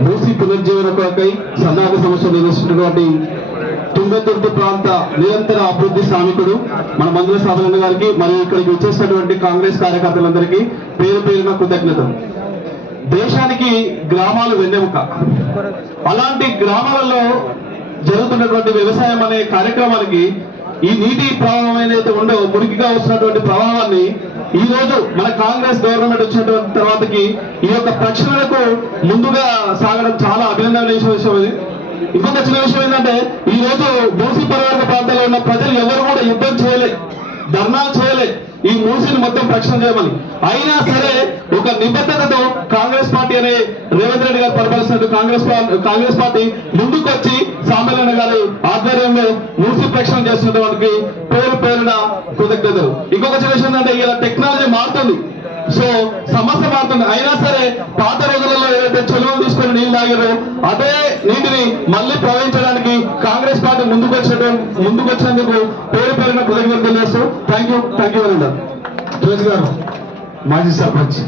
మూసి పునర్జీవన కొరకై సన్నాహక సమస్య నిర్వహిస్తున్నటువంటి తుంగతుర్తి ప్రాంత నిరంతర అభివృద్ధి శ్రామికుడు మన మందుల సాధన గారికి మరియు ఇక్కడికి వచ్చేసినటువంటి కాంగ్రెస్ కార్యకర్తలందరికీ పేరు పేరున కృతజ్ఞతలు. దేశానికి గ్రామాలు వెన్నెముక. అలాంటి గ్రామాలలో జరుగుతున్నటువంటి వ్యవసాయం అనే కార్యక్రమానికి ఈ నీటి ప్రవాహం ఏదైతే ఉండో మురికిగా వస్తున్నటువంటి ప్రవాహాన్ని ఈ రోజు మన కాంగ్రెస్ గవర్నమెంట్ వచ్చినటువంటి తర్వాతకి ఈ యొక్క ప్రక్షాళనకు ముందుగా సాగడం చాలా అభినందనీయ విషయం ఇది. ఇంకొక చిన్న విషయం ఏంటంటే ఈ రోజు మూసి పరివర్గ ప్రాంతాల్లో ఉన్న ప్రజలు ఎవరు కూడా యుద్ధం చేయలే ధర్నాలు చేయలే ఈ మూసీని మొత్తం ప్రక్షణ చేయమని. అయినా సరే ఒక నిబద్ధతతో కాంగ్రెస్ పార్టీ అనే రేవంత్ రెడ్డి గారు పరిపాలిస్తున్న కాంగ్రెస్ కాంగ్రెస్ పార్టీ ముందుకు వచ్చి సాంబెలన్న గారి మూసి చేస్తున్న వాళ్ళకి పేరు పేరున కృతజ్ఞతలు. ఇంకొక చిన్న విషయం అంటే ఇలా టెక్నాలజీ మారుతుంది. సో సమస్య మారుతుంది. అయినా సరే పాత రోజులలో ఏదైతే చెరువులు తీసుకొని నీళ్ళు తాగారో అదే నీటిని మళ్ళీ ప్రవహించడానికి కాంగ్రెస్ పార్టీ ముందుకు వచ్చిన ముందుకు వచ్చినందుకు పేరు పేరున కృతజ్ఞతలు తెలియజేస్తూ thank you thank you very much గారు మాజీ సర్పంచ్.